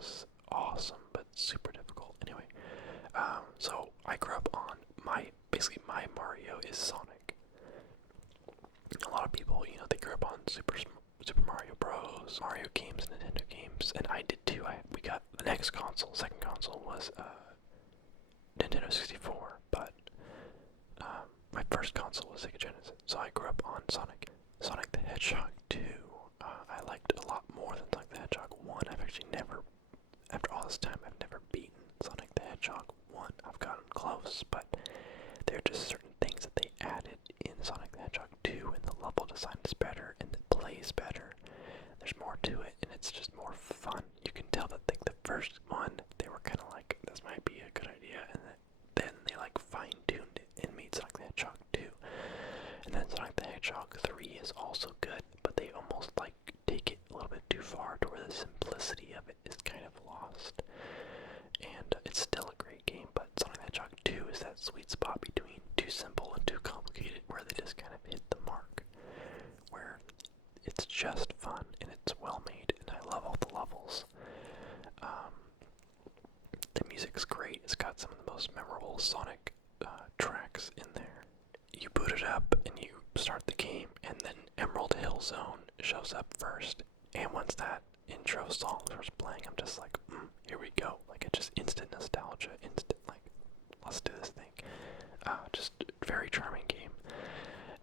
was awesome, but super difficult. Anyway, so I grew up on basically my Mario is Sonic. A lot of people, they grew up on Super Mario Bros, Mario games, Nintendo games, and I did too. We got the next console, second console was Nintendo 64, but my first console was Sega Genesis, so I grew up on Sonic. Sonic the Hedgehog 2, I liked a lot more than Sonic the Hedgehog 1. I've actually never, after all this time, I've never beaten Sonic the Hedgehog 1. I've gotten close, but there are just certain things that they added in Sonic the Hedgehog 2, and the level design is better, and it plays better. There's more to it, and it's just more fun. You can tell that the first one, they were kind of like, this might be a good idea, and then they like fine-tuned it and made Sonic the Hedgehog 2. And then Sonic the Hedgehog 3 is also good, but they almost like take it a little bit too far to where the simplicity of it is kind of lost. And it's still a great game, but Sonic the Hedgehog 2 is that sweet spot between too simple and too complicated, where they just kind of hit the mark, where it's just fun and it's well made, and I love all the levels. The music's great. It's got some of the most memorable Sonic tracks in there. You boot it up and you start the game, and then Emerald Hill Zone shows up first. And once that intro song starts playing, I'm just like, here we go. Like, it's just instant nostalgia, let's do this thing. Just very charming game.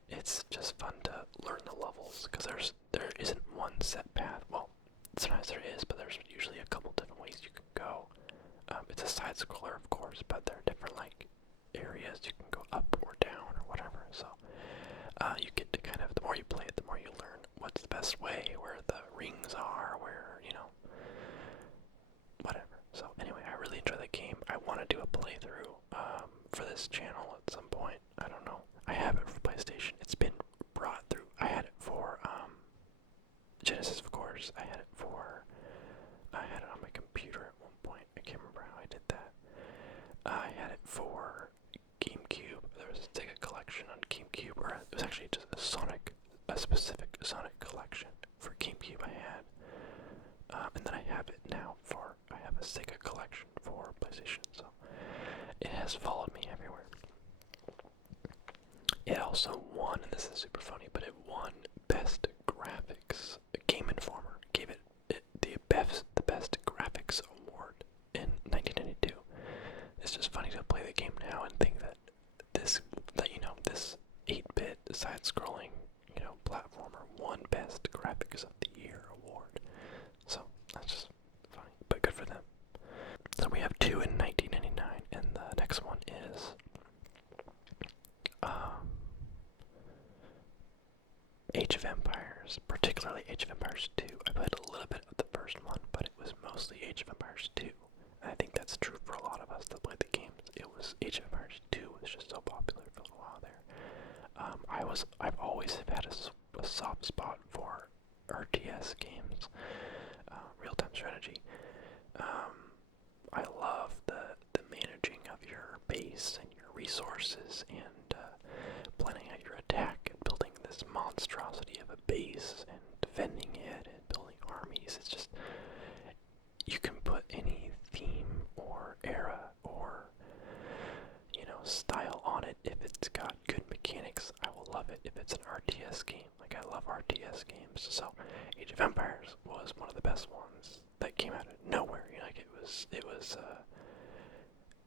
It's just fun to learn the levels, because there isn't one set path. Well, sometimes there is, but there's usually a couple different ways you can go. It's a side scroller, of course, but there are different areas you can go up or down or whatever. So you get to kind of, the more you play it, the more you learn what's the best way, where the rings are, where whatever. So anyway, I really enjoy the game. I want to do a playthrough for this channel at some point. I don't know. I have it for PlayStation. It's been brought through. I had it for Genesis, of course. I had it on my computer at one point. I can't remember how I did that. I had it for GameCube. There was a Sega collection on GameCube, or it was actually just a specific Sonic collection for GameCube I had. And then I have it now I have a Sega collection for PlayStation, so it has followed me everywhere. It also won, and this is super funny, but it won Best Graphics. Game Informer gave it the Best Graphics Award in 1992. It's just funny to play the game now and think that this 8-bit side-scrolling, platformer won Best Graphics of the Year award. So that's just funny, but good for them. So we have 2 in 1999, and the next one is Age of Empires, particularly Age of Empires 2. I played a little bit of the first one, but it was mostly Age of Empires 2. And I think that's true for a lot of us that played the games. Age of Empires 2 was just so popular for a little while there. I've always had a soft spot for RTS games, real-time strategy. I love the managing of your base and your resources, and planning out your attack and building this monstrosity of a base and defending it and building armies. It's just, you can put any theme or era or style on it. If it's got good mechanics, I will love it. If it's an RTS game, I love RTS games. So Age of Empires was one of the best ones that came out of nowhere.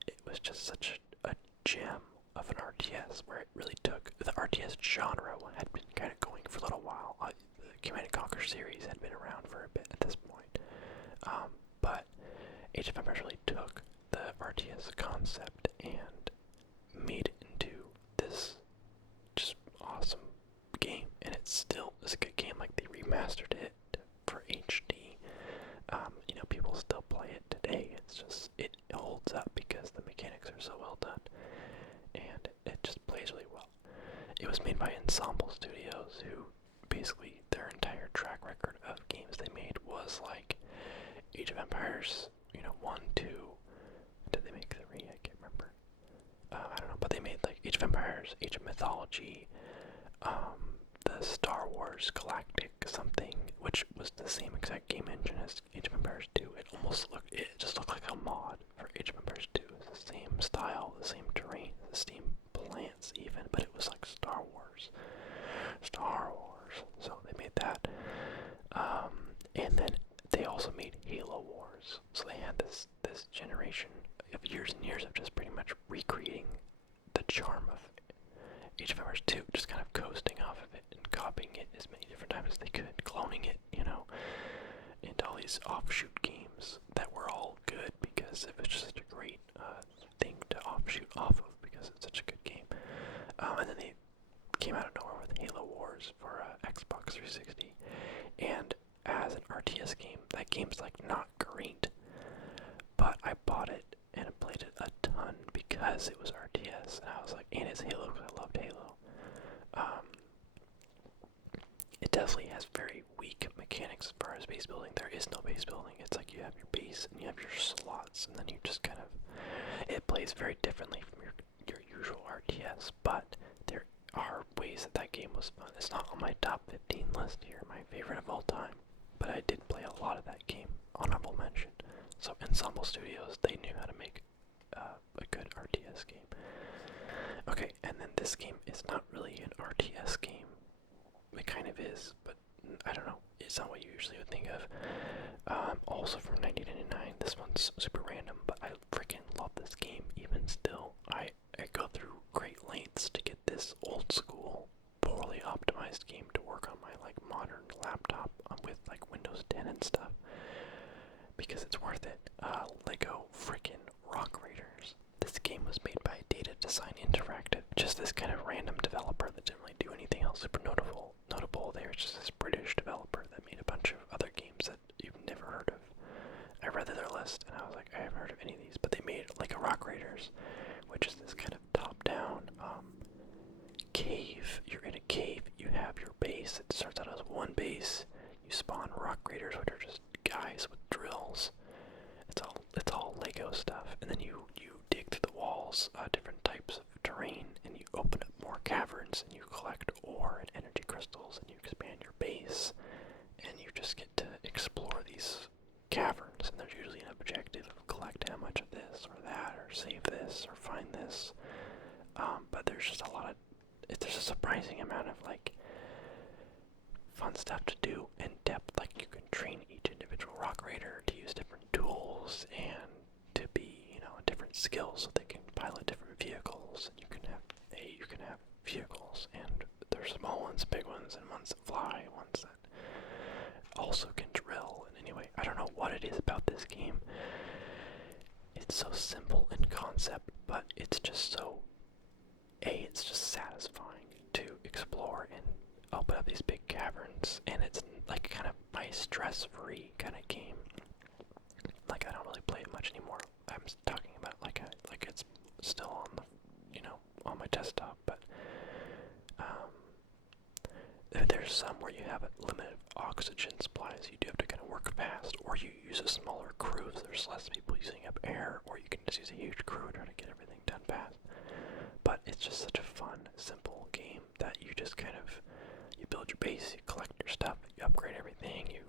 It was just such a gem of an RTS, where it really took the RTS genre had been kind of going for a little while. The Command & Conquer series had been around for a bit at this point, but Age of Empires really took the RTS concept and made it into this just awesome game, and it still is a good game. They remastered it for HD. People still play it today. It's just, it holds up because the mechanics are so well done, and it just plays really well. It was made by Ensemble Studios, who basically their entire track record of games they made was Age of Empires, 1, 2, did they make 3? I can't remember. I don't know, but they made Age of Empires, Age of Mythology, the Star Wars Galactic something, which was the same exact game engine as Age of Empires 2. It almost looked this generation of years and years of just pretty much recreating the charm of Age of Empires 2, just kind of coasting off of it and copying it as many different times as they could, cloning it, into all these offshoot games that were all good because it was just such a great thing to offshoot off of because it's such a good game. And then they came out of nowhere with Halo Wars for Xbox 360, and as an RTS game, that game's like not great, but I bought it and I played it a ton because it was RTS, and I was like, and it's Halo because I loved Halo. It definitely has very weak mechanics as far as base building. There is no base building. It's like you have your base and you have your slots, and then you just kind of, it plays very differently from your usual RTS, but there are ways that game was fun. It's not on my top 15 list here, my favorite of all time, but I did play a lot of that game. Honorable mention. So Ensemble Studios, they knew how to make a good RTS game. Okay, and then this game is not really an RTS game. It kind of is, but I don't know. It's not what you usually would think of. Also from 1999, this one's super random, but I freaking love this game even still. I go through great lengths to get this old school, poorly optimized game to work on my like modern laptop with like Windows 10 and stuff, because it's worth it. Lego freaking Rock Raiders. This game was made by Data Design Interactive, just this kind of random developer that didn't really do anything else super notable. They were just this British developer that made a bunch of other games that you've never heard of. I read their list and I was like, I haven't heard of any of these, but they made like a Rock Raiders, which is this kind of top-down cave. You're in a cave, you have your base. It starts out as one base. You spawn Rock Raiders, which are just guys with drills. It's all Lego stuff, and then you dig through the walls, different types of terrain, and you open up more caverns, and you collect ore and energy crystals, and you expand your base, and you just get to explore these caverns, and there's usually an objective of collect how much of this or that, or save this, or find this, but there's just there's a surprising amount of like fun stuff to do in depth. Like you can train each individual Rock Raider to use different tools and to be, different skills, so they can pilot different vehicles. And you can have vehicles, and there's small ones, big ones, and ones that fly, ones that also can drill. And anyway, I don't know what it is about this game. It's so simple in concept, but it's just it's just satisfying to explore and open up these big caverns, and it's like kind of my stress-free kind of game. Like I don't really play it much anymore. I'm talking about like it's still on the, on my desktop, but there's some where you have a limited oxygen supplies. You do have to kind of work fast, or you use a smaller crew, so there's less people using up air, or you can just use a huge crew and try to get everything done fast. But it's just such a fun, simple game that you just kind of, you build your base, you collect your stuff, you upgrade everything, you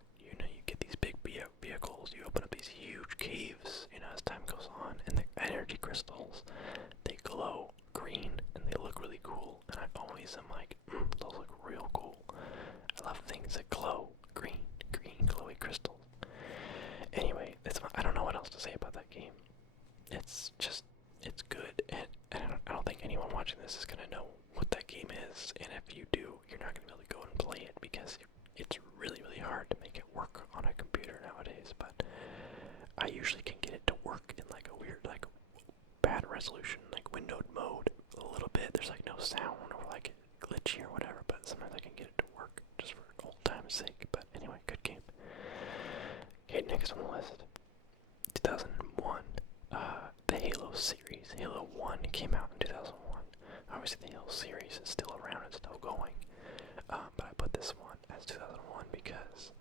get these big vehicles, you open up these huge caves, as time goes on, and the energy crystals, they glow green, and they look really cool, and I always am like, those look real cool. I love things that glow green, glowy crystals. Anyway, I don't know what else to say about that game. It's good, and I don't think anyone watching this is going to know what that game is, and if you do, you're not going to be able to go and play it, because it's really, really hard to make it work on a computer nowadays, but I usually can get it to work in like a weird, like bad resolution, like windowed mode a little bit. There's like no sound or like glitchy or whatever, but sometimes I can get it to work just for old time's sake. But anyway, good game. Okay, next on the list, 2001, the Halo series. Halo 1 came out in 2001. Obviously the Halo series is still around and still going, but I put this one as 2001 because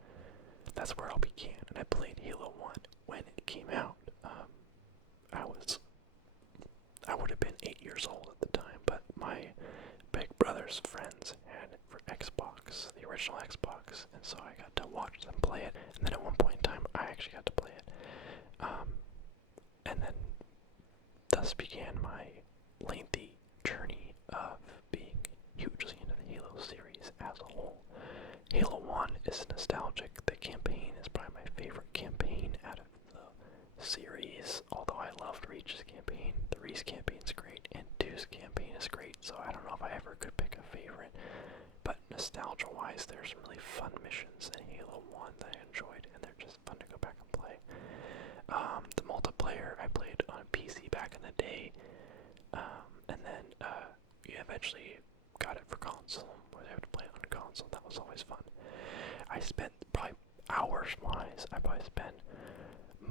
that's where it all began, and I played Halo 1 when it came out. I would have been 8 years old at the time, but my big brother's friends had it for Xbox, the original Xbox, and so I got to watch them play it, and then at one point in time, I actually got to play it. And then thus began my lengthy journey of being hugely into the Halo series as a whole. Halo 1 is nostalgic. The campaign is probably my favorite campaign out of the series. 3's campaign is great, and 2's campaign is great, so I don't know if I ever could pick a favorite. But nostalgia-wise, there's some really fun missions in Halo 1 that I enjoyed, and they're just fun to go back and play. The multiplayer I played on a PC back in the day, and then you eventually got it for console, where they have to play it on console. That was always fun. I spent probably hours-wise. I probably spent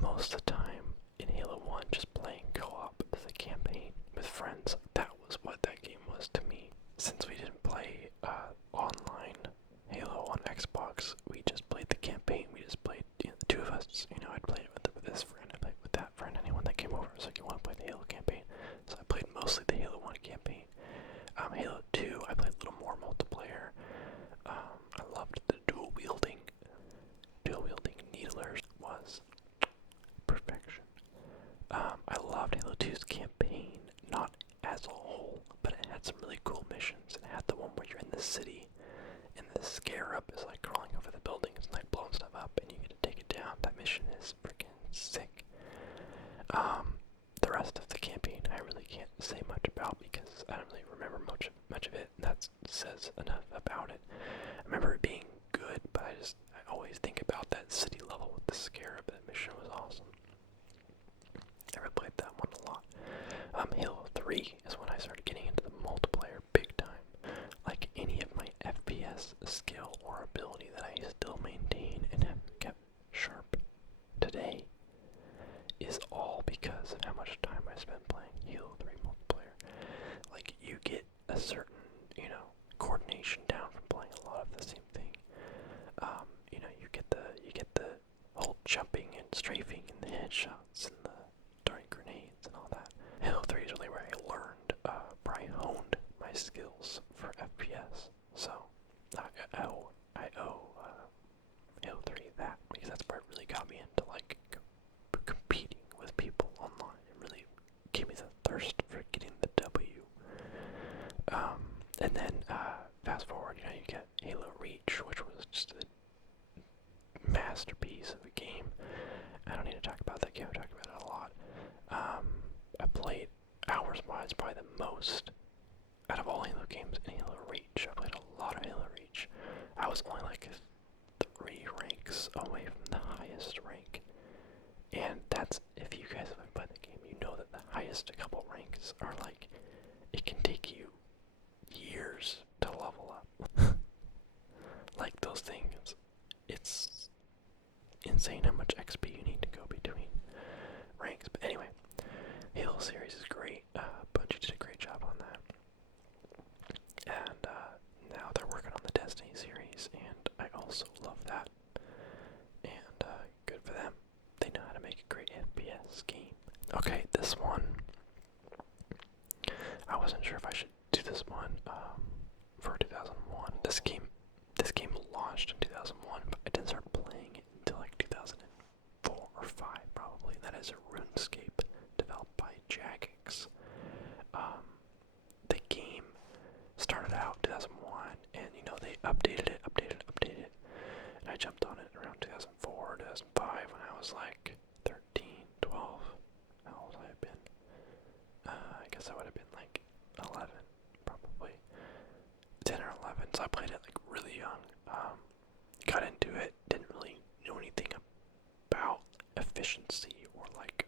most of the time in Halo 1 just playing co-op as a campaign with friends. That was what that game was to me. Since we didn't play online Halo on Xbox, we just played the campaign. We just played, the two of us. I'd play it with this friend, I'd play it with that friend. Anyone that came over was like, you want to play the Halo campaign? So I played mostly the Halo 1 campaign. Halo 2, I played a little more multiplayer. I loved the dual wielding. Needlers was perfection. I loved Halo 2's campaign, not as a whole, but it had some really cool missions. It had the one where you're in the city, and the scarab is like crawling over the buildings and like blowing stuff up, and you get to take it down. That mission is freaking sick. The rest of the campaign I really can't say much about because I don't really remember much of it, and that says enough about it. I remember it being good, but I always think about that city level with the scarab. That mission was awesome. I replayed that one a lot. Halo 3 is when I started getting into the multiplayer big time. Like any of my FPS skill or ability that I still maintain and have kept sharp today is all because of how much time I spent playing Halo 3 multiplayer. Like, you get a certain, coordination down from playing a lot of the same thing. You get the whole jumping and strafing and the headshots and the throwing grenades and all that. Halo 3 is really where I learned, where I honed my skills for FPS. So I owe Halo 3 that, because that's where it really got me into like competing with people online. It really gave me the thirst for getting the W. And then fast forward, you get Halo Reach, which was just a masterpiece of a game. I don't need to talk about that game. I talk about it a lot. I played hours-wise, probably the most out of all Halo games in Halo Reach. I played a lot of Halo Reach. I was only like 3 ranks away from the highest rank. And that's, if you guys have played the game, you know that the highest couple ranks are like, it can take you years to level up. Like those things, it's insane how much XP you need to go between ranks. But anyway, Halo series is great. Bungie did a great job on that. And now they're working on the Destiny series, and I also love that. And good for them. They know how to make a great FPS game. Okay, this one, I wasn't sure if I should do this one for 2001. This game launched in 2001, but I didn't start playing it until like 2004 or 5 probably. And that is a RuneScape developed by Jagex. The game started out 2001, and they updated it, and I jumped on it around 2004, 2005 when I was like 13, 12. How old would I have been? I guess I would have been like 11, probably 10 or 11. So I played it like really young. Got into it, didn't really know anything about efficiency or like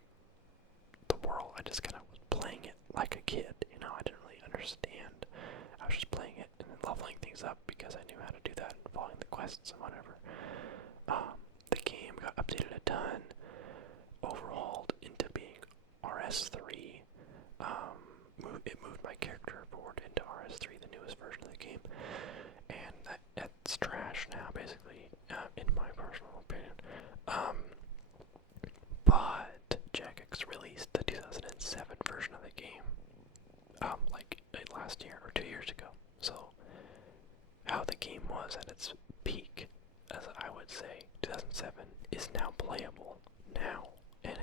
the world. I just kind of was playing it like a kid. I didn't really understand. I was just playing it and then leveling things up because I knew how to do that and following the quests and whatever. The game got updated a ton, overhauled into being RS3. It moved my character forward into RS3, the newest version of the game, and it's trash now, basically, in my personal opinion. But Jagex released the 2007 version of the game, like last year or 2 years ago. So how the game was at its peak, as I would say, 2007, is now playable now, and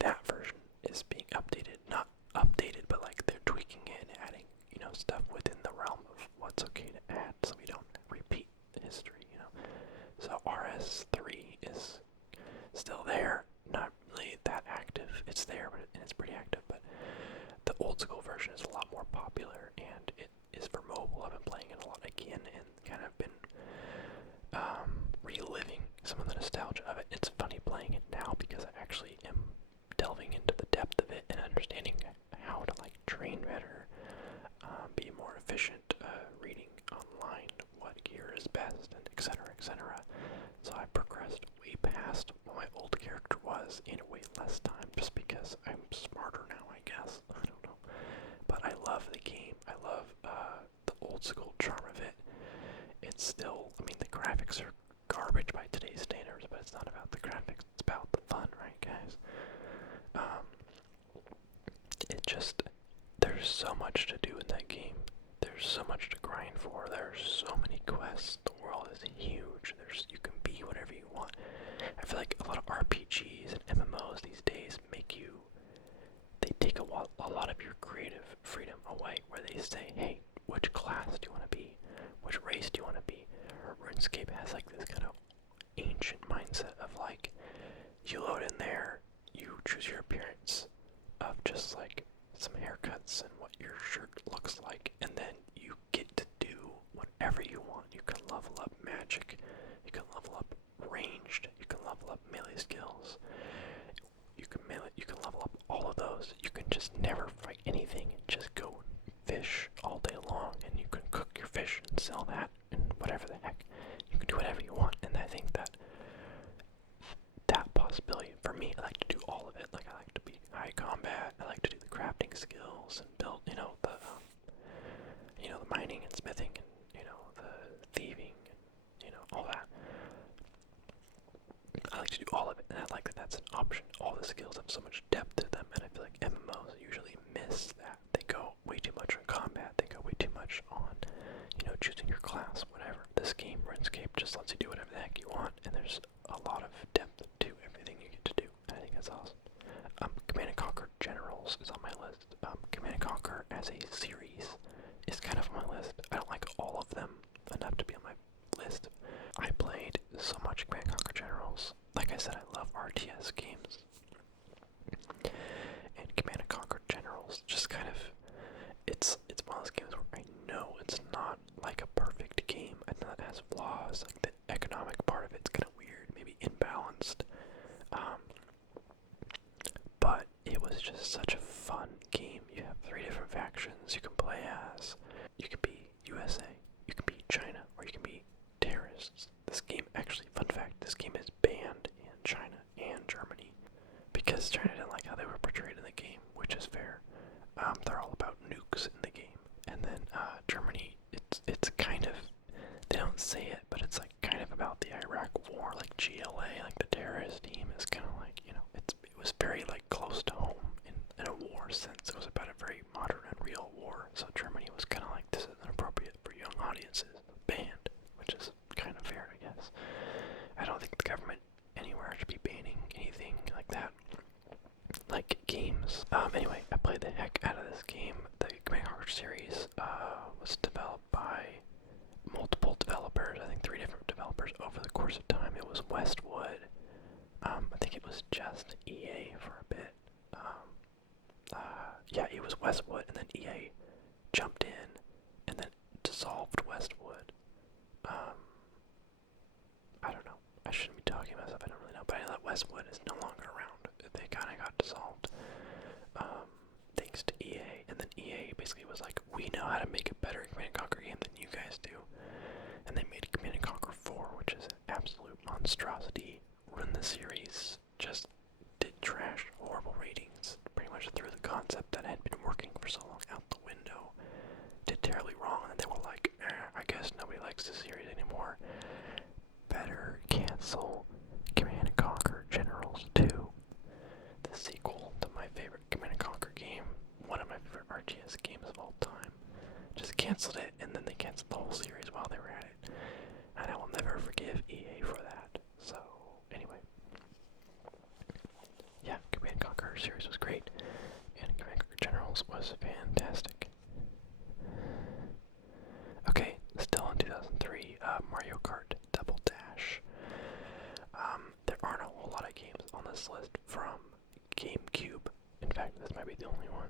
that version is being updated, not updated, but like they're tweaking it and adding, stuff within the realm of what's okay to add, so we don't repeat history, So RS3 is still there, not really that active. It's there, and it's pretty active, but old school version is a lot more popular, and it is for mobile. I've been playing it a lot again, and kind of been reliving some of the nostalgia of it. It's funny playing it now because I actually am delving into the depth of it and understanding how to like train better, be more efficient, reading online what gear is best, and etc. etc. So I progressed way past what my old character was in way less time, just because I'm smarter now, I guess. I don't know, but I love the game. I love the old school charm of it. It's still, I mean, the graphics are garbage by today's standards, but it's not about the graphics, it's about the fun, right, guys? It just, there's so much to do in that game. There's so much to grind for. There's so many quests. The world is huge. You can be whatever you want. I feel like a lot of RPGs and MMOs these days they take a lot of your creative freedom away, where they say, hey, which class do you want to be? Which race do you want to be? RuneScape has like this kind of ancient mindset of like, you load in there, you choose your appearance of just like some haircuts and what your shirt looks like, and then you get to do whatever you want. You can level up magic, you can level up ranged, you can level up melee skills, you can level up all of those. You can just never fight anything and just go fish all day long, and you can cook your fish and sell that and whatever the heck. You can do whatever you want, and I think that possibility, for me, I like to do all of it. Like, I like to be high combat, I like to do the crafting skills and build, the mining and smithing and, the thieving and, all that. I like to do all of it, and I like that that's an option. All the skills have so much depth to them, and I feel like MMOs usually miss that. They go way too much on combat, they go way too much on, choosing your class, whatever. This game, RuneScape, just lets you do whatever the heck you want, and there's a lot of depth to everything you get to do. I think that's awesome. Command & Conquer Generals is on my list. Command & Conquer as a series is kind of on my list. I don't like all of them enough to be on my list. I played so much Command & Conquer Generals. Like I said, I love RTS games. And Command & Conquer Generals just kind of, it's one of those games where I know it's not like a perfect game. I know it has flaws. Like the economic part of it's kind of weird, maybe imbalanced. But it was just such a fun game. You have 3 different factions you can play as. You can be USA, you can be China, or you can be terrorists. This game, actually, fun fact, this game is banned in China and Germany because China didn't like how they were portrayed in the game, which is fair. They're all about nukes in the game. And then Germany, it's kind of, they don't say it, but it's like kind of about the Iraq war, like GLA, like the terrorist team is kind of like, it was very like close to home in a war sense. It was about a very modern and real war. So Germany was kind of like, this is inappropriate for young audiences, banned, which is kind of fair, I guess. I don't think the government anywhere should be banning anything like that, like games. Anyway, I played the heck out of this game. The Command & Conquer series was developed by multiple developers, I think 3 different developers over the course of time. It was Westwood. I think it was just EA for a bit. Yeah, it was Westwood, and then EA jumped in, and then dissolved Westwood. I don't know. I shouldn't be talking about stuff I don't really know, but I know that Westwood is no longer around. They kind of got dissolved, thanks to EA, and then EA basically was like, we know how to make a better Command & Conquer game than you guys do. And they made Command & Conquer 4, which is an absolute monstrosity. Ruined the series, just did trash, horrible ratings, pretty much threw the concept that had been working for so long out the window. Did terribly wrong, and they were like, I guess nobody likes this series anymore. Better cancel Command & Conquer Generals 2, the sequel to my favorite Command & Conquer game, one of my favorite RTS games of all time. Just canceled it, and then they canceled the whole series while they were at it. And I will never forgive EA for that. So, anyway. Yeah, Command & Conquer series was great, and Command & Conquer Generals was fantastic. Okay, still in 2003, Mario Kart Double Dash. There aren't a whole lot of games on this list from GameCube. In fact, this might be the only one.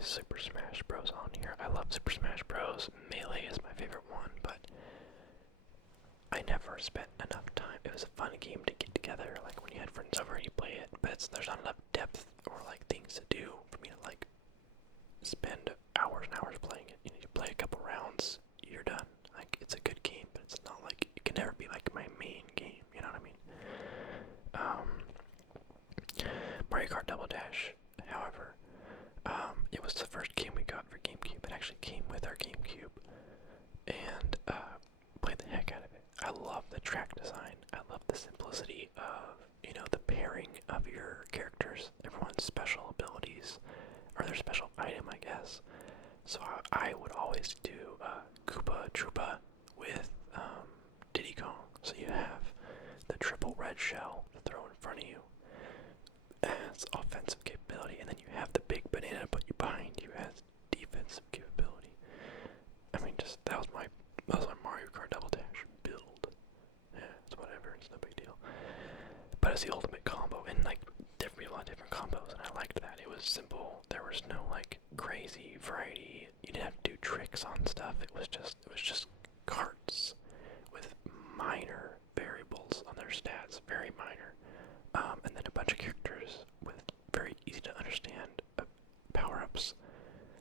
Super Smash Bros. On here. I love Super Smash Bros. Melee is my favorite one, but I never spent enough time. It was a fun game to get together, like when you had friends over and you play it, but there's not enough depth or like things to do for me to like spend hours and hours playing it. You need to play a couple rounds, you're done. Like, it's a good game, but it's not like, it can never be like my main game, you know what I mean? Mario Kart Double Dash, however, it was the first game we got for GameCube. It actually came with our GameCube, and played the heck out of it. I love the track design. I love the simplicity of, you know, the pairing of your characters, everyone's special abilities, or their special item, I guess. So I would always do Koopa Troopa with Diddy Kong. So you have the triple red shell to throw in front of you as offensive capability, and then you have the big banana but you behind you as defensive capability. I mean, just that was my Mario Kart Double Dash build. Yeah, it's whatever, it's no big deal. But it's the ultimate combo, and like a lot of different combos, and I liked that. It was simple. There was no like crazy variety. You didn't have to do tricks on stuff. It was just carts with minor variables on their stats, very minor, and then a bunch of characters with very easy to understand power-ups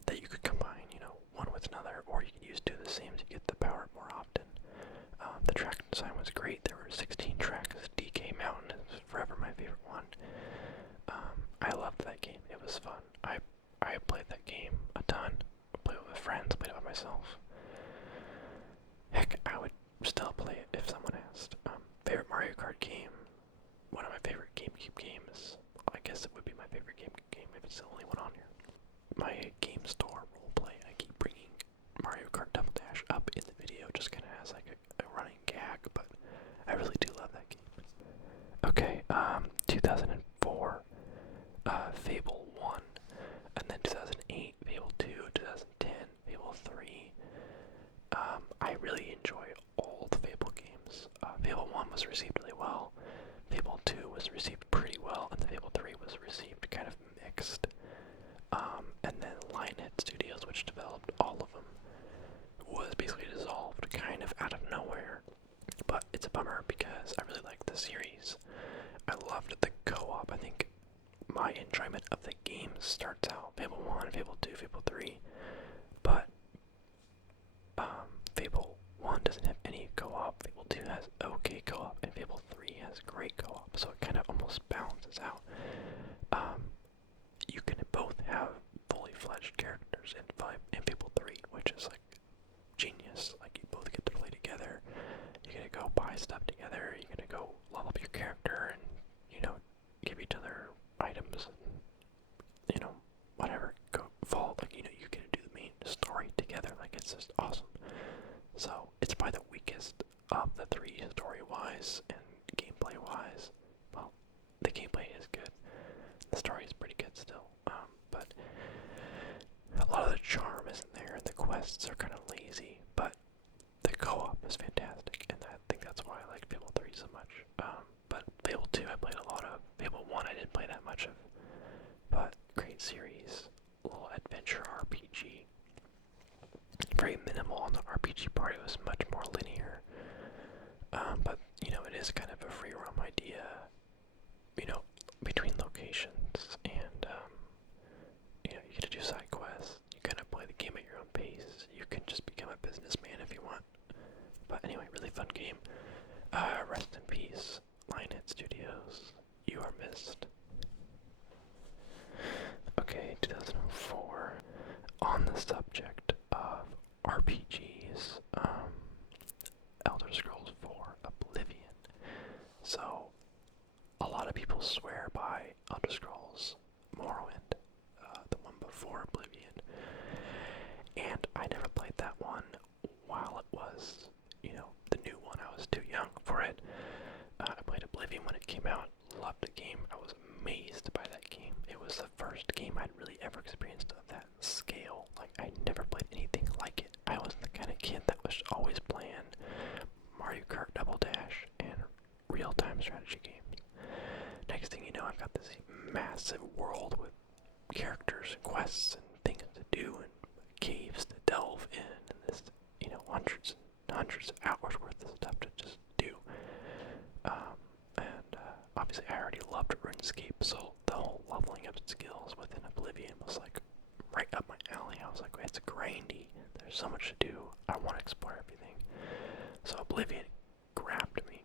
that you could combine, you know, one with another, or you could use two of the same to get the power up more often. The track design was great. There were 16 tracks. DK Mountain is forever my favorite one. I loved that game. It was fun. I played that game a ton. I played it with friends, played it by myself. Heck, I would still play it if someone asked. Favorite Mario Kart game? One of my favorite GameCube games. I guess it would be my favorite GameCube game if it's the only one on here. My Game Store roleplay. I keep bringing Mario Kart Double Dash up in the video just kind of as like a running gag, but I really do love that game. Okay, 2004, Fable 1, and then 2008, Fable 2, 2010, Fable 3. I really enjoy all the Fable games. Fable 1 was received really well, Fable 2 was received pretty well, and the Fable 3 was received kind of mixed. And then Lionhead Studios, which developed all of them, was basically dissolved kind of out of nowhere. But it's a bummer because I really like the series. I loved the co-op. I think my enjoyment of the game starts out Fable 1, Fable 2, Fable 3, but Fable 1 doesn't have any co-op, Fable 2 has okay co-op, and Fable 3 has great co-op, so it kind of almost balances out. You can both have fully fledged characters in Fable 3, which is like genius. Like, you both get to play together, you get to go buy stuff together, you get to go level up your character and, you know, give each other items and, you know, whatever, go vault, like, you know, you get to do the main story together. Like, it's just awesome. So it's probably the weakest of the three, story-wise and gameplay-wise. Well, the gameplay is good. The story is pretty good still, but a lot of the charm isn't there, and the quests are kind of lazy, but the co-op is fantastic, and I think that's why I like Fable 3 so much. But Fable 2 I played a lot of. Fable 1 I didn't play that much of, but great series, little adventure RPG. Very minimal on the RPG part, it was much more linear, but, you know, it is kind of a free roam idea, you know, between locations, and, you know, you get to do side quests, you kind of play the game at your own pace, you can just become a businessman if you want. But anyway, really fun game. Rest in peace, Lionhead Studios, you are missed. Okay, 2004, on the subject of RPGs, Elder Scrolls 4 Oblivion. So, a lot of people swear by Elder Scrolls Morrowind, the one before Oblivion, and I never played that one while it was, you know, the new one. I was too young for it. I played Oblivion when it came out, loved the game. I was amazed by that game. It was the first game I'd really ever experienced of that scale. Like, I never played anything like it. I was the kind of kid that was always playing Mario Kart Double Dash and real-time strategy games. Next thing you know, I've got this massive world with characters and quests and things do and caves to delve in, and this, hundreds and hundreds of hours worth of stuff to just do. Obviously I already loved RuneScape, so the whole leveling up skills within Oblivion was like right up my alley. I was like, it's grindy, there's so much to do, I want to explore everything. So Oblivion grabbed me.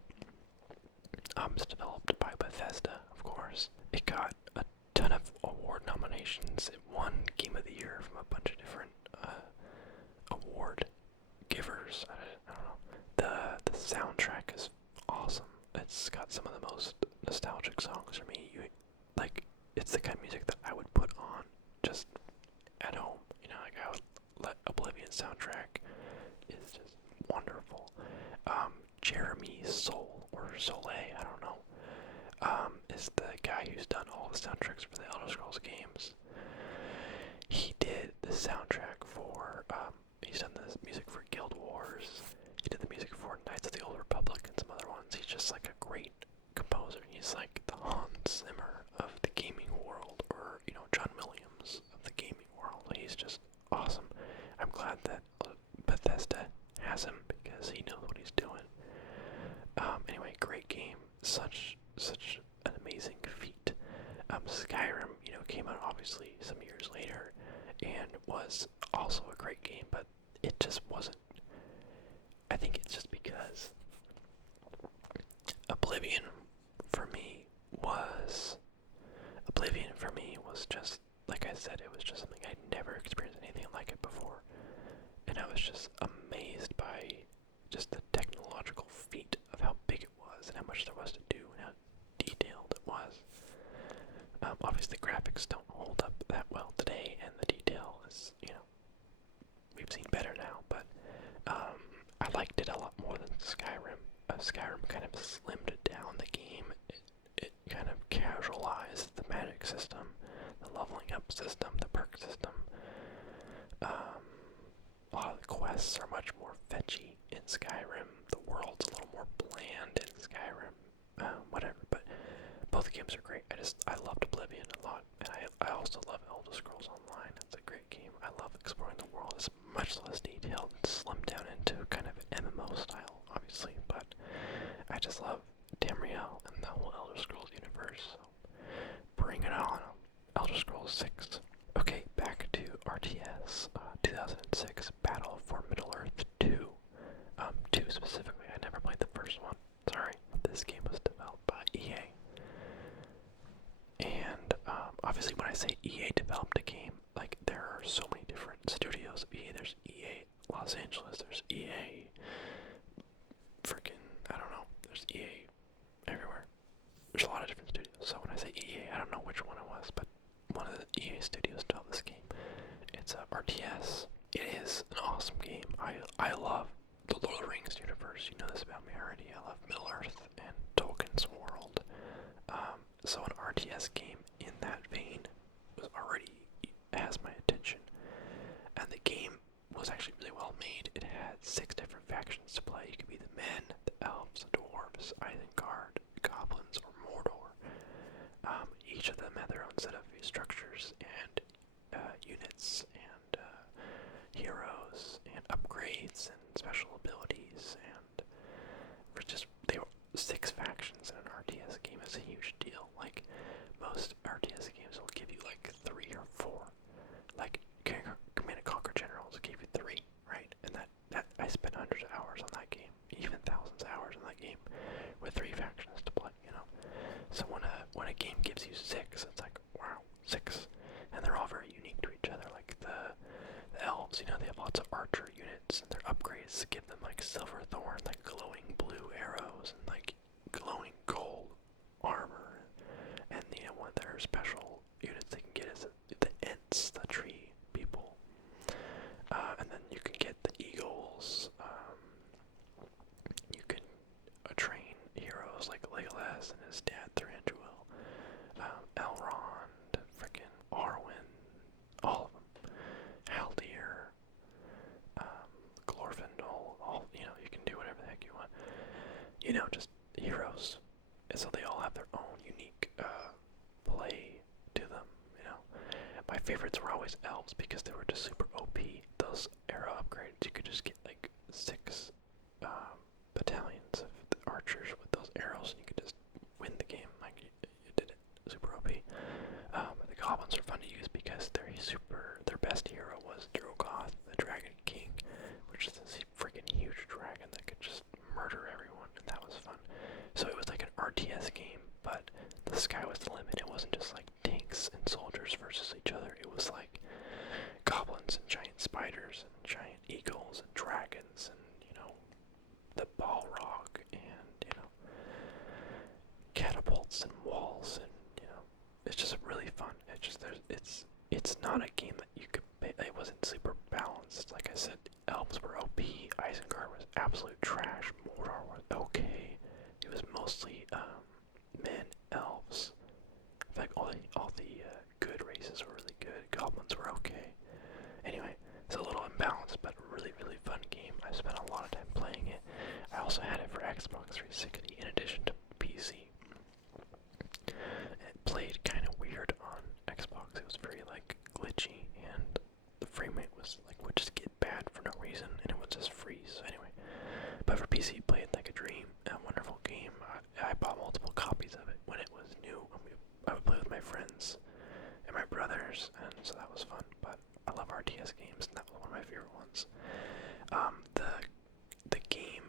It's developed by Bethesda, of course. It got a ton of award nominations. It won Game of the Year from a bunch of different award givers. I don't know. The soundtrack is awesome. It's got some of the most nostalgic songs for me. It's the kind of music that I would put on just at home. I would let Oblivion soundtrack is just wonderful. Jeremy Soule, or Soleil, I don't know, is the guy who's done all the soundtracks for the Elder Scrolls games. He did the soundtrack for, he's done the music for Guild Wars, he did the music for Knights of the Old Republic and some other ones. He's just like a great composer. He's like the Hans Zimmer of the gaming world, or, John Williams of the gaming world. He's just awesome. I'm glad that Bethesda has him because he knows what he's doing. Anyway, great game. Such an amazing feat. Skyrim, came out obviously some years later and was also a great game, but it just wasn't. I think it's just because Oblivion for me was just, like I said, it was just something I'd never experienced anything like it before. And I was just amazed by just the technological feat of how big it was and how much there was to do and how detailed it was. Obviously the graphics don't hold up that well today, and the detail is, we've seen better now, but I liked it a lot more than Skyrim. Skyrim kind of slimmed down the game. It kind of casualized the magic system, the leveling up system, the perk system. A lot of the quests are much more fetchy in Skyrim. The world's a little more bland in Skyrim. Whatever, but both games are great. I loved Oblivion a lot, and I also love Elder Scrolls Online. It's a great game. I love exploring the world. It's much less detailed and slimmed down into kind of MMO style, obviously, but I just love Tamriel and the whole Elder Scrolls universe. So bring it on, Elder Scrolls 6. Okay, back to RTS. 2006 Battle for Middle-earth 2. 2 specifically. I never played the first one. Sorry. This game was developed by EA. And obviously when I say EA developed a game, like there are so many different studios of EA. There's EA Los Angeles, there's EA freaking, I don't know, there's EA everywhere. There's a lot of different studios. So when I say EA, I don't know which one it was, but one of the EA studios developed this game. It's a RTS. It is an awesome game. I love the Lord of the Rings universe. You know this about me already. I love Middle-earth and Tolkien's world. So an RTS game in that vein has my attention. And the game was actually really well made. It had 6 different factions to play. You could be the men, the elves, the dwarves, Isengard, goblins, or Mordor. Each of them had their own set of structures and units and heroes and upgrades and special abilities, and they were 6 factions in an RTS game is a huge deal. Like most RTS games will give you like 3 or 4. Like Command and Conquer Generals give you 3, right? And that I spent hundreds of hours on that game, even thousands of hours on that game, with 3 factions to play. So when a game gives you 6, it's like, wow, 6, and they're all very unique to each other. Like the elves, they have lots of archer units, and their upgrades give them like Silverthorn, like glowing blue arrows, and like glowing gold armor. And one of their special units they can get is the Ents, the tree people. And then you can get the eagles. You can train heroes like Legolas and his dad Thranduil, Elrond, frickin' Arwen, all of them, Haldir, Glorfindel, all, you can do whatever the heck you want. Just heroes. And so they all have their own unique play to them, my favorites were always elves because they were just super OP. Those arrow upgrades, you could just get like 6 battalions of the archers with those arrows, and you could just win the game. Like you did it super OP. The goblins are fun to use because their best hero was Drogoth, the Dragon King, which is this freaking huge dragon that could just murder everyone, and that was fun. So it was like an RTS game, but the sky was the limit. It wasn't just like tanks and soldiers versus each other. It was like goblins and giant spiders and giant eagles and dragons and, the Balrog and, catapults and walls and, it's just really fun. It's not a game that you could play. It wasn't super balanced. Like I said, elves were OP, Isengard was absolute trash, Mordor was okay. It was mostly men, elves. In fact, all the good races were really good. Goblins were okay. Anyway, it's a little imbalanced, but a really, really fun game. I spent a lot of time playing it. I also had it for Xbox 360 in addition to PC. It played kind of weird on Xbox. It was very like glitchy, and the frame rate was like would just get bad for no reason, and it would just freeze. So anyway, but for PC, it played like a dream. A wonderful game. I bought multiple copies of it when it was new. I would play with my friends and my brothers, and so that was fun. But I love RTS games, and that was one of my favorite ones. The game,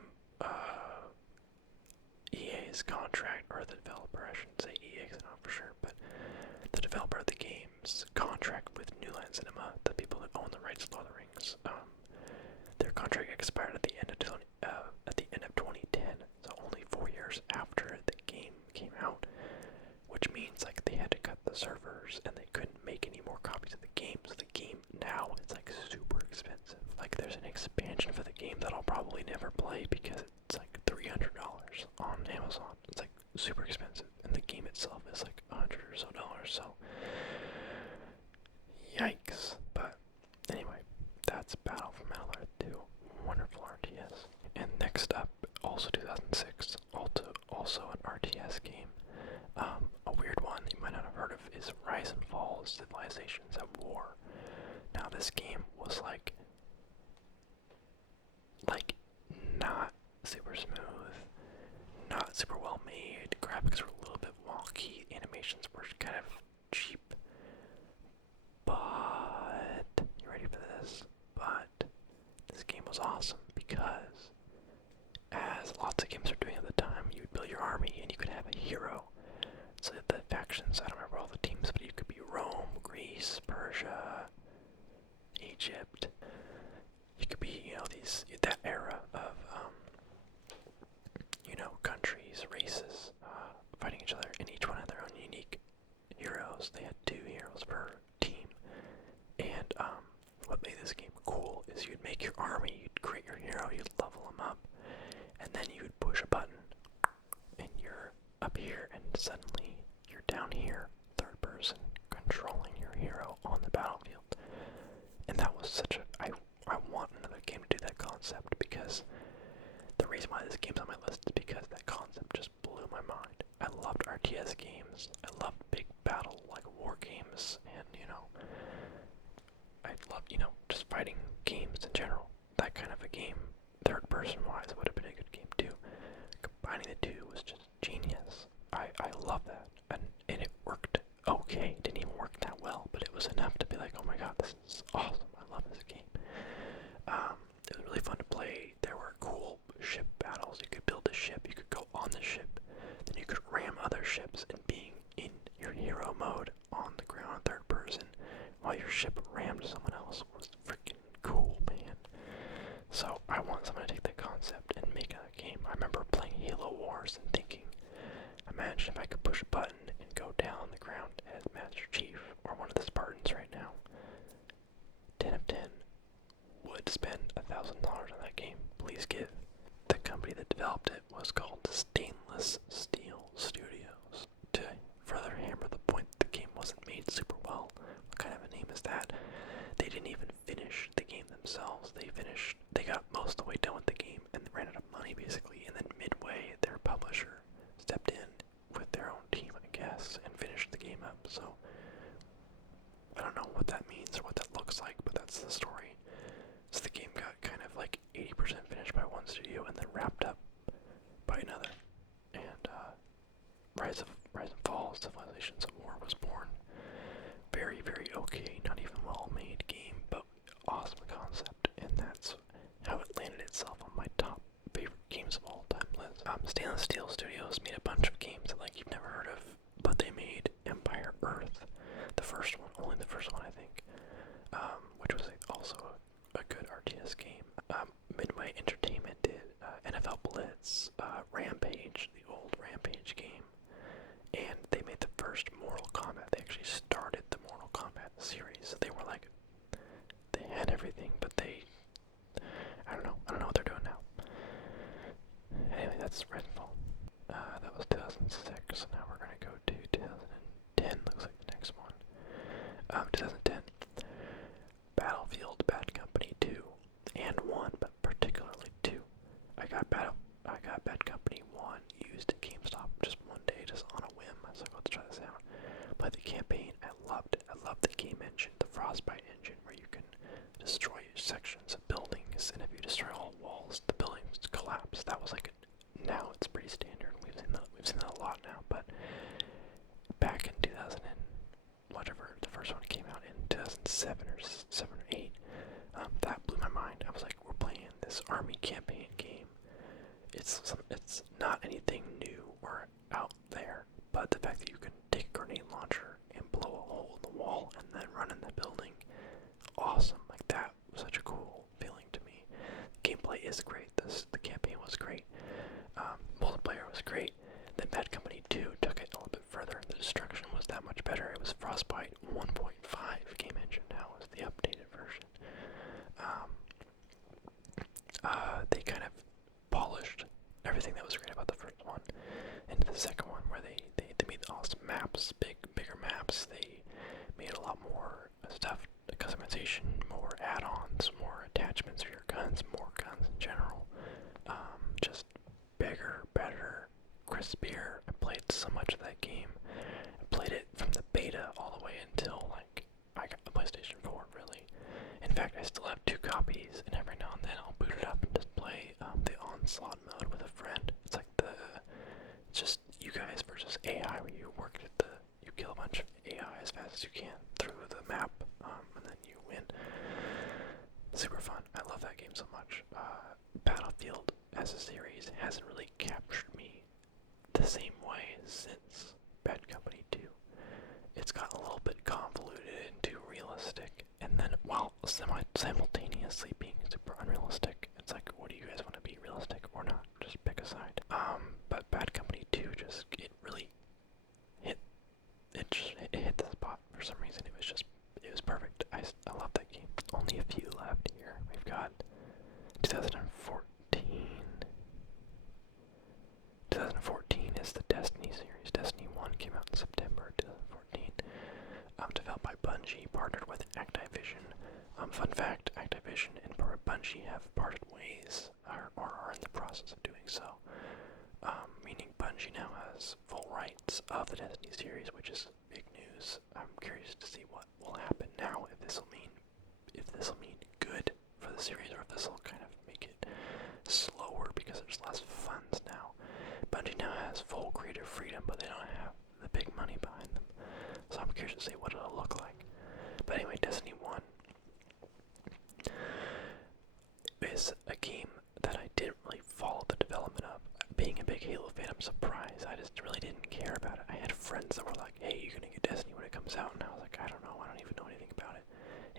EA's contract, or the developer, I shouldn't say EA, because I'm not for sure, but the developer of the game's contract with New Line Cinema, the people that own the rights to Lord of the Rings, their contract expired at the end of 2010, so only 4 years after the game came out, which means like they had to cut the servers and they couldn't make any more copies of the game. So the game now is like super expensive. Like there's an expansion for the game that I'll probably never play because it's like $300 on Amazon. It's like super expensive, and the game itself is like $100 or so. So yikes. But anyway, that's Battle for Middle-earth 2. Wonderful RTS. And next up, also 2006, also an RTS game. A weird one you might not have heard of is Rise and Fall: Civilizations at War. Now this game was like not super smooth, not super well made. Graphics were a little bit wonky. Animations were kind of cheap. But you ready for this? But this game was awesome because, as lots of games are doing at the time, you would build your army and you could have a hero. So the factions, I don't remember all the teams, but you could be Rome, Greece, Persia, Egypt. You could be, that era of, countries, races, fighting each other, and each one had their own unique heroes. They had 2 heroes per team. And what made this game cool is you'd make your army, you'd create your hero, you'd level them up, and then you would push a button, and you're up here, and suddenly you're down here, third person, controlling your hero on the battlefield. And that was such a, I want another game to do that concept, because the reason why this game's on my list is because that concept just blew my mind. I loved RTS games, I loved big battle, like war games, and I loved, just fighting games in general. That kind of a game, third person wise, would have been a good game too. Combining the two was just genius. I love that, and it worked okay. It didn't even work that well, but it was enough to be like, oh my god, this is awesome. I love this game. It was really fun to play. There were cool ship battles. You could build a ship, you could go on the ship, then you could ram other ships, and being in your hero mode on the ground third person while your ship rammed someone else was freaking cool, man. So I want someone to take that concept and make a game. I remember playing Halo Wars and thinking, imagine if I could push a button and go down the ground as Master Chief or one of the Spartans right now. 10 of 10 would spend $1,000 on that game. Please give. The company that developed it was called Stainless Steel Studios. To further hammer the point, the game wasn't made super well. What kind of a name is that? They didn't even finish the game themselves. They got most of the way done with the game and ran out of money basically, and then midway their publisher stepped in with their own team, I guess, and finished the game up. So I don't know That's the story. So the game got kind of like 80% finished by one studio and then wrapped up by another. And Rise and Fall, Civilizations of War was born. Very, very okay, not even well-made game, but awesome concept, and that's how it landed itself on my top favorite games of all time list. Stainless Steel Studios made a bunch of games that like you've never heard of, but they made Empire Earth, the first one, only the first one I think, which was also a good RTS game. Midway Entertainment did NFL Blitz, Rampage, the old Rampage game, and they made the first Mortal Kombat. They actually started the Mortal Kombat series. They were like, they had everything, but I don't know what they're doing now. Anyway, that's Redfall. That was 2006, now we're gonna go to 2010, looks like the next one. 2010, Battlefield Bad Company 2, and 1, but particularly 2. I got Bad Company 1 used at GameStop just one day, just on a whim. I was like, let's try this out. Played the campaign, I loved it. I loved the game engine, the Frostbite engine, where you can destroy sections of buildings, and if you destroy all walls, the buildings collapse. That was like now it's pretty standard. We've seen that a lot now, but back in 2000 and whatever the first one came out in 2007 or 8, that blew my mind. I was like, we're playing this army campaign game. It's not anything new or out there, but the fact that you can take a grenade launcher and blow a hole in the wall and then run in the building, awesome. Like, that was such a cool feeling to me. Gameplay is great. The campaign was great. Multiplayer was great. Then Bad Company 2 took it a little bit further. The destruction was that much better. It was Frostbite 1.5 game engine. Now was the updated version. They kind of polished everything that was great about the first one into the second one, where they made awesome maps, bigger maps. They made a lot more stuff, customization, more add-ons, more attachments for your guns, more guns in general. Just bigger, better, crispier. I played so much of that game. I played it from the beta all the way until like I got the PlayStation 4, really. In fact, I still have 2 copies, and every now and then I'll boot it up and just play the Onslaught mode with a friend. It's like it's just you guys versus AI, where you you kill a bunch of AI as fast as you can through the map, and then you win. Super fun. I love that game so much. Battlefield as a series hasn't really captured me the same way since Bad Company 2. It's got a little bit convoluted and too realistic, and then while simultaneously being super unrealistic. It's like, what do you guys want to be, realistic or not? Just pick a side. But Bad Company 2 it really hit the spot for some reason. It was perfect. I love that game. Only a few left here. We've got 2014. 2014 is the Destiny series. Destiny 1 came out in September 2014. Developed by Bungie, partnered with Activision. Fun fact, Activision and Bungie have parted ways, or are in the process of doing so. Meaning Bungie now has full rights of the Destiny series, which is big news. I'm curious to see what will happen now, if this will mean good for the series, or if this will kind of make it slower because there's less funds now. Bungie now has full creative freedom, but they don't have the big money behind them. So I'm curious to see what it'll look like. But anyway, Destiny 1 is a game that I didn't really follow the development of. Being a big Halo fan, I'm surprised. I just really didn't care about it. I had friends that were like, hey, you're gonna get Destiny when it comes out, and I was like, I don't know, I don't even know anything about it.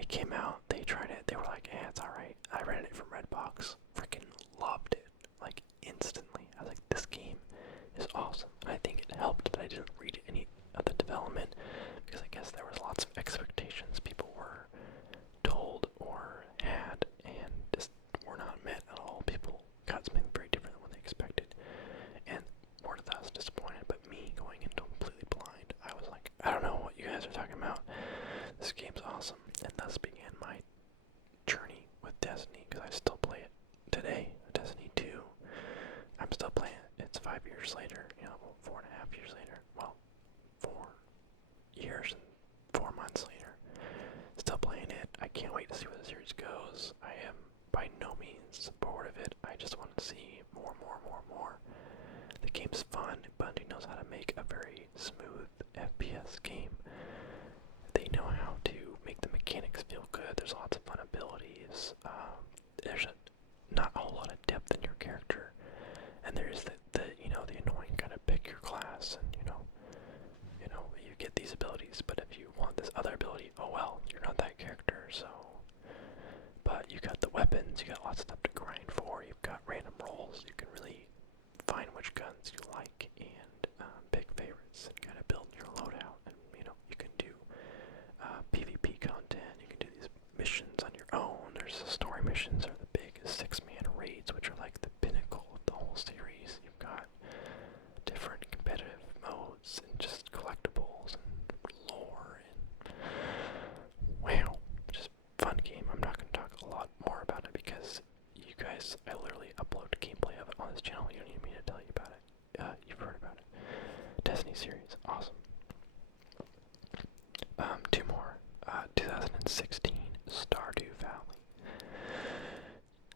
It came out, they tried it, they were like, it's alright. I rented it from Redbox, freaking loved it, like instantly. I was like, this game is awesome. And I think it helped that I didn't read any of the development, because I guess there was lots of expectations people were told or had, and just were not met at all. People got something very different than what they expected, and were thus disappointed. But me, going into completely blind, I was like, I don't know what you guys are talking about. This game's awesome, and thus began my journey with Destiny, because I still play it today. Destiny 2, I'm still playing it. It's 5 years later, 4.5 years later. Well, 4 years and 4 months later. Still playing it. I can't wait to see where the series goes. I am by no means bored of it. I just want to see more. The game's fun. Bungie knows how to make a very smooth FPS game. They know how to make the mechanics feel good. There's lots of fun abilities. There's not a whole lot of depth in your character, and there's the the annoying kind of pick your class, and you get these abilities, but if you want this other ability, oh well, you're not that character. So, but you got the weapons, you got lots of stuff to grind for. You've got random rolls. You can really find which guns you like and pick favorites, and kind of build your loadout. And you can do PvP content. You can do these missions on your own. There's the story missions, are the big 6-man raids, which are like the pinnacle of the whole series. You've got different competitive modes and just collectibles and lore and wow, just fun game. I'm not going to talk a lot more about it because you guys, I literally upload gameplay of it on this channel. You don't need me to tell you about it. You've heard about it. Destiny series, awesome. Two more. 2016, Stardew Valley.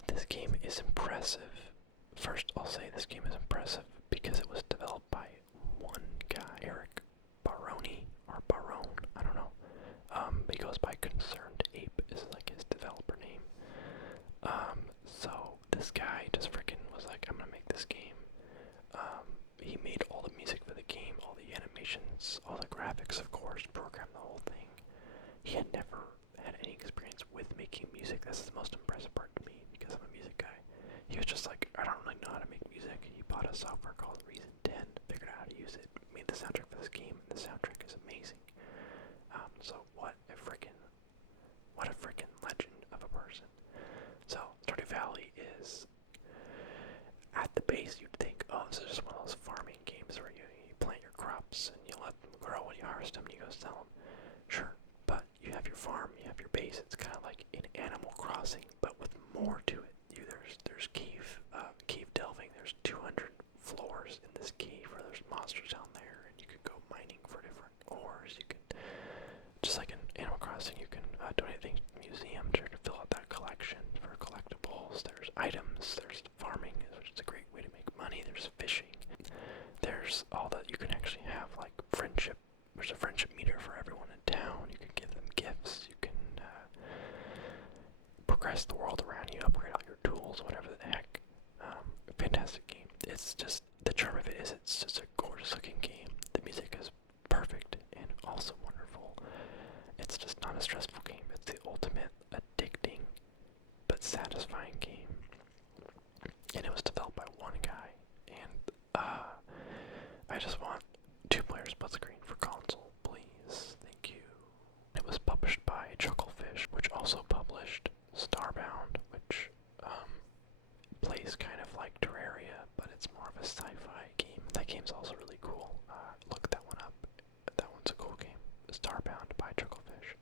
This game is impressive. First, I'll say this game is impressive because it was developed by one guy, Eric Baroni, or Barone, I don't know. He goes by Concerned Ape is like his developer name. So this guy just freaking was like, I'm gonna make this game. He made all the music for the game, all the animations, all the graphics, of course, programmed the whole thing. He had never had any experience with making music. That's the most impressive part to me because I'm a music guy. He was just like, I don't really know how to make music. He bought a software called Reason 10, figured out how to use it, made the soundtrack for this game, and the soundtrack is amazing. So what a freaking legend of a person. So Stardew Valley is, at the base you'd think, oh, this is just one of those farming games where you plant your crops and you let them grow and you harvest them and you go sell them. Sure, but you have your farm, you have your base. It's kind of like in Animal Crossing, but with more to it. There's cave delving. There's 200 floors in this cave where there's monsters down there, and you could go mining for different ores. You can, just like in Animal Crossing, you can donate things to museums or to fill out that collection for collectibles. There's items. There's farming, which is a great way to make money. There's fishing. There's all that you can actually have, like friendship. There's a friendship meter for everyone in town. You can give them gifts. You can progress the world around you, upgrade all your tools, whatever the heck. Fantastic game. It's just, the charm of it is it's just a gorgeous looking game. The music is perfect and also wonderful. It's just not a stressful game. It's the ultimate addicting but satisfying game. And it was developed by one guy. And I just want 2-player split screen for console, please. Thank you. It was published by Chucklefish, which also published Starbound, which plays kind of like Terraria, but it's more of a sci-fi game. That game's also really cool. Look that one up. That one's a cool game. Starbound by Chucklefish.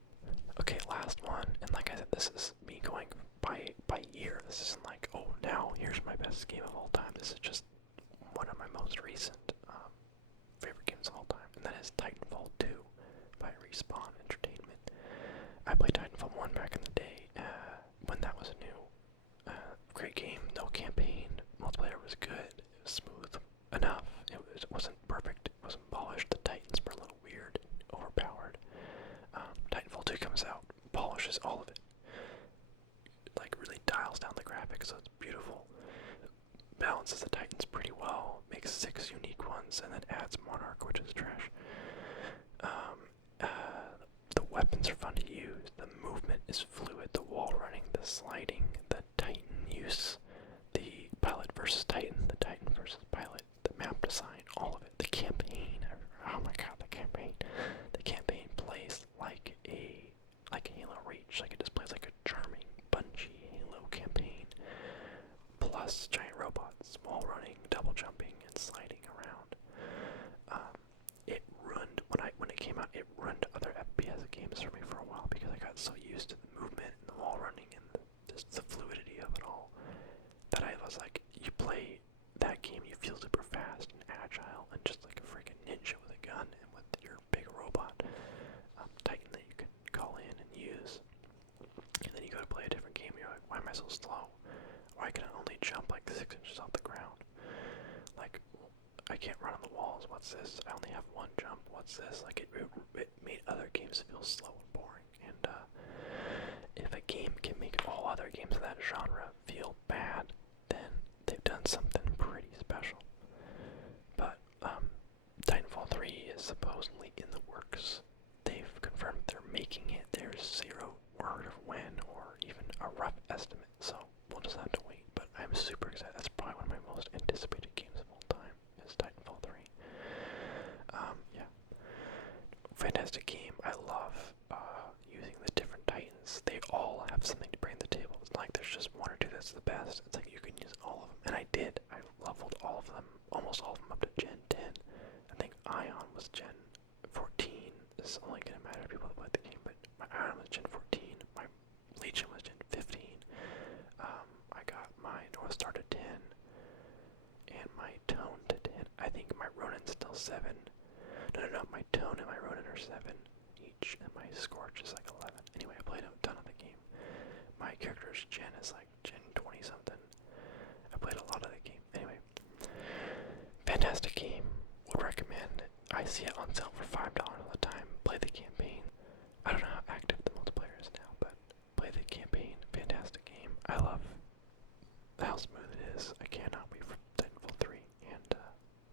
Okay, last one, and like I said, this is me going by year. This isn't like, oh, now here's my best game of all time. This is just one of my most recent favorite games of all time, and that is Titanfall 2 by Respawn Entertainment. I played Titanfall 1 back in the day, when that was new. Great game, no campaign, multiplayer was good, it was smooth enough, it wasn't perfect, it wasn't polished, the Titans were a little weird, overpowered. Titanfall 2 comes out, polishes all of it, like really dials down the graphics so it's beautiful, balances the Titans pretty well, makes 6 unique ones, and then adds Monarch, which is trash. The weapons are fun to use, the movement is fluid, the wall running, the sliding, the Titan use, the pilot versus Titan, the Titan versus pilot, the map design, all of it, the campaign, oh my god, the campaign plays like Halo Reach, like it just plays like a charming, Bungie Halo campaign, plus giant robots, wall running, double jumping, and sliding around. It ruined, when it came out, it ruined other FPS games for me for a while because I got so used to the movement and the wall running and just the fluidity of it all that I was like, you play that game, you feel super fast and agile and just like a freaking ninja with a gun and with your big robot Titan that you can call in and use. so slow? Why can I only jump like 6 inches off the ground? Like, I can't run on the walls. What's this? I only have one jump. What's this? Like, it made other games feel slow and boring. And if a game can make all other games of that genre feel bad, then they've done something pretty special. But Titanfall 3 is supposedly in the works. They've confirmed they're making it. There's zero word of when or even a rough estimate, so we'll just have to wait. But I'm super excited. That's probably one of my most anticipated games of all time, is Titanfall 3. Yeah. Fantastic game. I love using the different Titans. They all have something to bring to the table. It's not like there's just one or two that's the best. It's like you can use all of them. And I did. I leveled all of them, almost all of them up to Gen 10. I think Ion was Gen 14. It's only going to matter to people that played the game, but my Ion was Gen 14. My Legion was Gen 15. I got my North Star to 10. And my Tone to 10. I think my Ronin's still 7. No. My Tone and my Ronin are 7 each, and my Scorch is like 11. Anyway, I played a ton of the game. My character's Gen is like Gen 20 something. I played a lot of the game. Anyway, fantastic game. Would recommend. I see it on sale for $5 all the time. Play the campaign. I don't know how active the multiplayer is now, but play the campaign. Fantastic game. I love how smooth it is. I cannot wait for Titanfall 3. And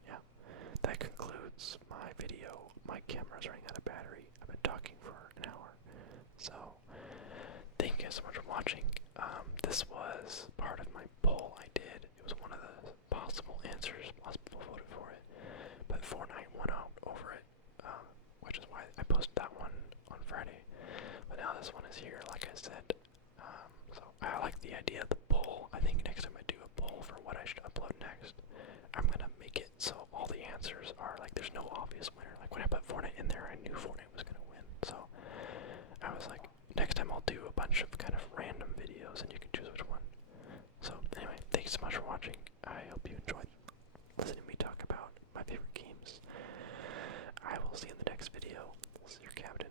yeah, that concludes my video. My camera's running out of battery. I've been talking for an hour. So thank you guys so much for watching. This was part of my poll I did. It was one of the possible answers. Lots of people voted for it. But Fortnite won out over it, which is why I posted that one on Friday. But now this one is here, like I said. So I like the idea of the poll. I think next time I do a poll for what I should upload next, I'm gonna make it so all the answers are like there's no obvious winner. Like when I put Fortnite in there, I knew Fortnite was gonna win. So I was like, next time I'll do a bunch of kind of random videos and you can choose which one. So anyway, thanks so much for watching. I hope you enjoyed listening to me talk about my favorite games. I will see you in the next video. This is your Captain.